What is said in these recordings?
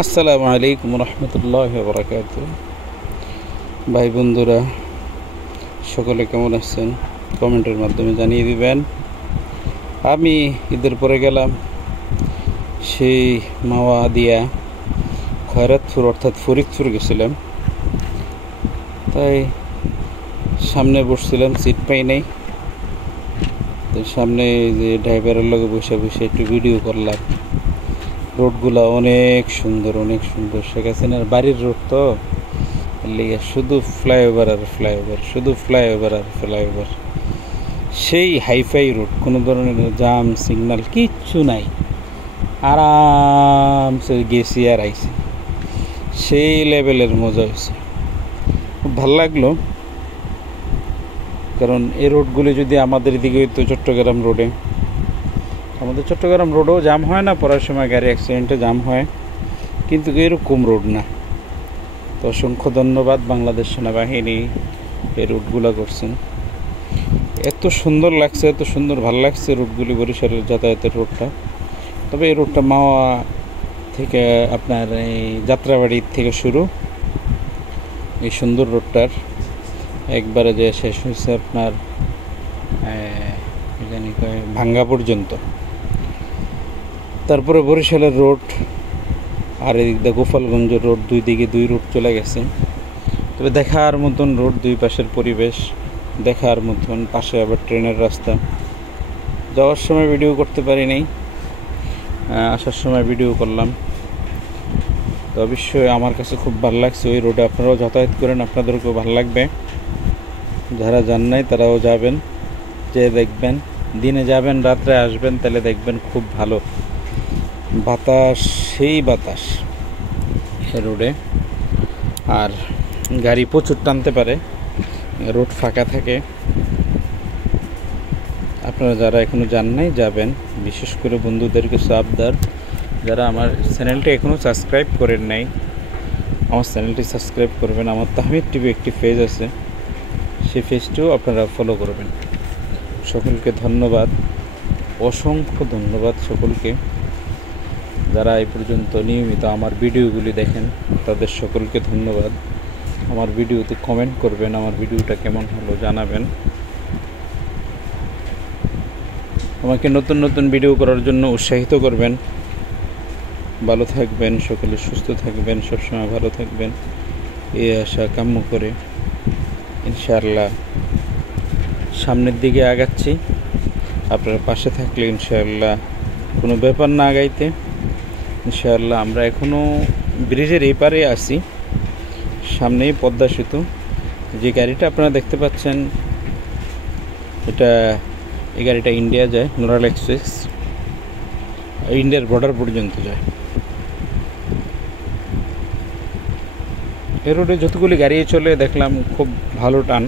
আসসালামু আলাইকুম রহমতুল্লাহ বরকাত। ভাই বন্ধুরা সকলে কেমন আছেন কমেন্টের মাধ্যমে জানিয়ে দিবেন। আমি ঈদের পরে গেলাম সেই মাওয়া দিয়া খয়রাতপুর অর্থাৎ ফরিদপুর গেছিলাম। তাই সামনে বসছিলাম, সিট পাই নাই। তো সামনে যে ড্রাইভারের লগে বসে বসে একটু ভিডিও করলাম। রোডগুলো অনেক সুন্দর, অনেক সুন্দর। শেখ হাসিনার বাড়ির রোড তো লিগে শুধু ফ্লাইওভার আর ফ্লাইওভার, শুধু ফ্লাইওভার আর ফ্লাইওভার। সেই হাইফাই রোড, কোনো ধরনের জাম সিগন্যাল কিচ্ছু নাই, আরামসে গেছি আর আইসি। সেই লেভেলের মজা হয়েছে, খুব ভাল লাগলো। কারণ এই রোডগুলি যদি আমাদের দিকে হইতো, চট্টগ্রাম রোডে, আমাদের চট্টগ্রাম রোডেও জাম হয় না, পড়ার সময় গাড়ি অ্যাক্সিডেন্টে জাম হয়, কিন্তু এরকম রোড না। তো অসংখ্য ধন্যবাদ বাংলাদেশ সেনাবাহিনী এই রুটগুলো করছেন। এত সুন্দর লাগছে, এত সুন্দর ভালো লাগছে রুটগুলি, বরিশালের যাতায়াতের রোডটা। তবে এই রোডটা মাওয়া থেকে আপনার এই যাত্রাবাড়ি থেকে শুরু, এই সুন্দর রোডটার একবারে যে শেষ হয়েছে আপনার জানি ভাঙ্গা পর্যন্ত। তারপরে বরিশালের রোড আর এদিক দিয়ে গোপালগঞ্জের রোড, দুই দিকে দুই রুট চলে গেছে। তবে দেখার মতন রোড, দুই পাশের পরিবেশ দেখার মতন। পাশে আবার ট্রেনের রাস্তা। যাওয়ার সময় ভিডিও করতে পারি নাই, আসার সময় ভিডিও করলাম। তো অবশ্যই আমার কাছে খুব ভালো লাগছে ওই রোডে। আপনারাও যাতায়াত করেন, আপনাদেরকেও ভালো লাগবে। যারা যান নাই তারাও যাবেন, যে দেখবেন। দিনে যাবেন, রাত্রে আসবেন, তাহলে দেখবেন খুব ভালো বাতাস, সেই বাতাস এ রোডে। আর গাড়ি প্রচুর টানতে পারে, রোড ফাঁকা থাকে। আপনারা যারা এখনও যান নাই যাবেন। বিশেষ করে বন্ধুদেরকে আবদার, যারা আমার চ্যানেলটি এখনও সাবস্ক্রাইব করেন নাই, আমার চ্যানেলটি সাবস্ক্রাইব করবেন। আমার তাহমিদ টিভি একটি পেজ আছে, সেই পেজটিও আপনারা ফলো করবেন। সকলকে ধন্যবাদ, অসংখ্য ধন্যবাদ সকলকে। যারা এই পর্যন্ত নিয়মিত আমার ভিডিওগুলি দেখেন তাদের সকলকে ধন্যবাদ। আমার ভিডিওতে কমেন্ট করবেন, আমার ভিডিওটা কেমন হলো জানাবেন। আমাকে নতুন নতুন ভিডিও করার জন্য উৎসাহিত করবেন। ভালো থাকবেন সকলে, সুস্থ থাকবেন, সবসময় ভালো থাকবেন, এই আশা কাম্য করে ইনশাআল্লাহ সামনের দিকে আগাচ্ছি। আপনারা পাশে থাকলে ইনশাআল্লাহ কোনো ব্যাপার না আগাইতে। ইনশাআল্লাহ আমরা এখনও ব্রিজের এই পারে আছি, সামনেই পদ্মা সেতু। যে গাড়িটা আপনারা দেখতে পাচ্ছেন, এই গাড়িটা ইন্ডিয়া যায়, নোরাল এক্সপ্রেস, ইন্ডিয়ার বর্ডার পর্যন্ত যায়। এই রোডে যতগুলি গাড়ি চলে দেখলাম খুব ভালো টান,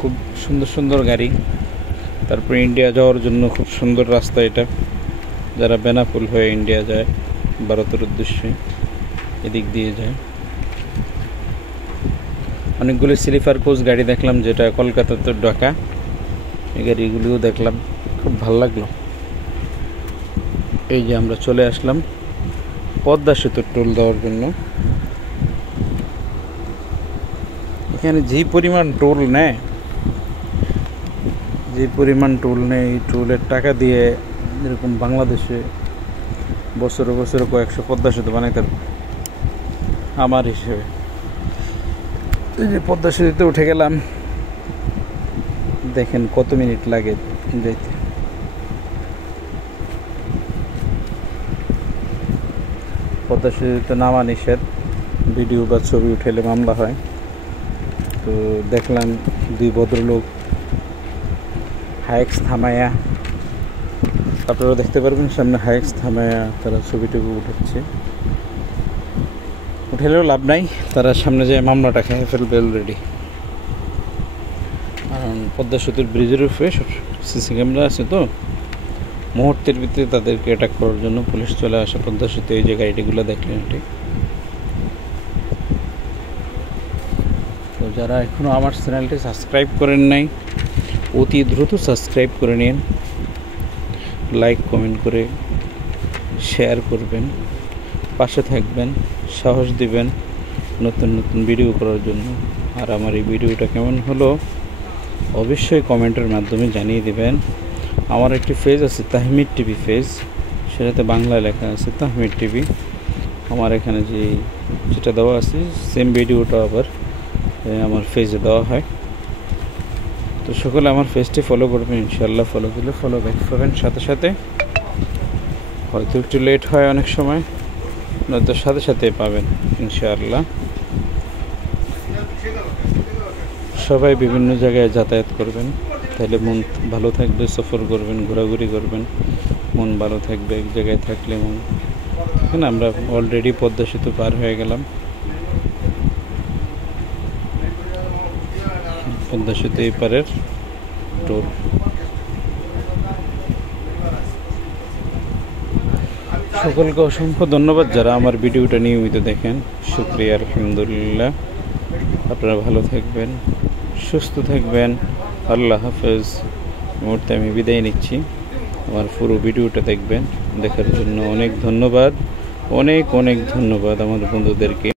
খুব সুন্দর সুন্দর গাড়ি। তারপরে ইন্ডিয়া যাওয়ার জন্য খুব সুন্দর রাস্তা এটা। যারা বেনাপোল হয়ে ইন্ডিয়া যায় ভারতের উদ্দেশ্যে, এদিক দিয়ে যায়। অনেকগুলি স্লিপার কোচ গাড়ি দেখলাম, যেটা কলকাতা তো ঢাকা, এই গাড়িগুলিও দেখলাম, খুব ভালো লাগলো। এই যে আমরা চলে আসলাম পদ্মা সেতুর টোল দেওয়ার জন্য। এখানে যে পরিমাণ টোল নেয়, এই টোলের টাকা দিয়ে এরকম বাংলাদেশে বছরে বছরে কয়েকশো পদ্মা সেতু বানাইতে আমার হিসেবে। এই যে পদ্মা সেতুতে উঠে গেলাম, দেখেন কত মিনিট লাগে যাইতে। পদ্মা সেতুতে নামা নিষেধ, ভিডিও বা ছবি উঠেলে মামলা হয়। তো দেখলাম দুই ভদ্রলোক হাইক্স থামায়া, আপনারা দেখতে পারবেন সামনে হাইক্স থামায়া তারা ছবিটুকু উঠাচ্ছে। উঠেলেও লাভ নাই, তারা সামনে যায় মামলাটা খেয়ে ফেলবে অলরেডি। কারণ পদ্মা সেতুর ব্রিজের উপরে সিসি ক্যামেরা আছে, তো মুহূর্তের ভিতরে তাদেরকে অ্যাটাক করার জন্য পুলিশ চলে আসে পদ্মা সেতু। এই যে গাড়িগুলো দেখলেন এটি। তো যারা এখনও আমার চ্যানেলটি সাবস্ক্রাইব করেন নাই, অতি দ্রুত সাবস্ক্রাইব করে নিন, লাইক কমেন্ট করে শেয়ার করবেন। পাশে থাকবেন, সাহস দিবেন নতুন নতুন ভিডিও করার জন্য। আর আমার এই ভিডিওটা কেমন হলো অবশ্যই কমেন্টের মাধ্যমে জানিয়ে দিবেন। আমার একটি পেজ আছে তাহমিদ টিভি পেজ, সেটাতে বাংলায় লেখা আছে তাহমিদ টিভি। আমার এখানে যেটা দেওয়া আছে সেম ভিডিওটা আবার আমার পেজে দেওয়া হয়। তো সকলে আমার পেজটি ফলো করবেন ইনশাআল্লাহ। ফলো দিলে ফলো ব্যাক পাবেন সাথে সাথে। হয়তো একটু লেট হয় অনেক সময়, নয়তো সাথে সাথে পাবেন ইনশাআল্লাহ। সবাই বিভিন্ন জায়গায় যাতায়াত করবেন, তাহলে মন ভালো থাকবে। সফর করবেন, ঘোরাঘুরি করবেন, মন ভালো থাকবে এক জায়গায় থাকলে। মন এখানে আমরা অলরেডি পদ্মা সেতু পার হয়ে গেলাম। পদ্মা সেতু এই পারের টোল। সকলকে অসংখ্য ধন্যবাদ যারা আমার ভিডিওটা নিয়মিত দেখেন। শুকরিয়া, আলহামদুলিল্লাহ। আপনারা ভালো থাকবেন, সুস্থ থাকবেন। আল্লাহ হাফেজ। মুহূর্তে আমি বিদায় নিচ্ছি। আমার পুরো ভিডিওটা দেখবেন, দেখার জন্য অনেক ধন্যবাদ, অনেক অনেক ধন্যবাদ আমার বন্ধুদেরকে।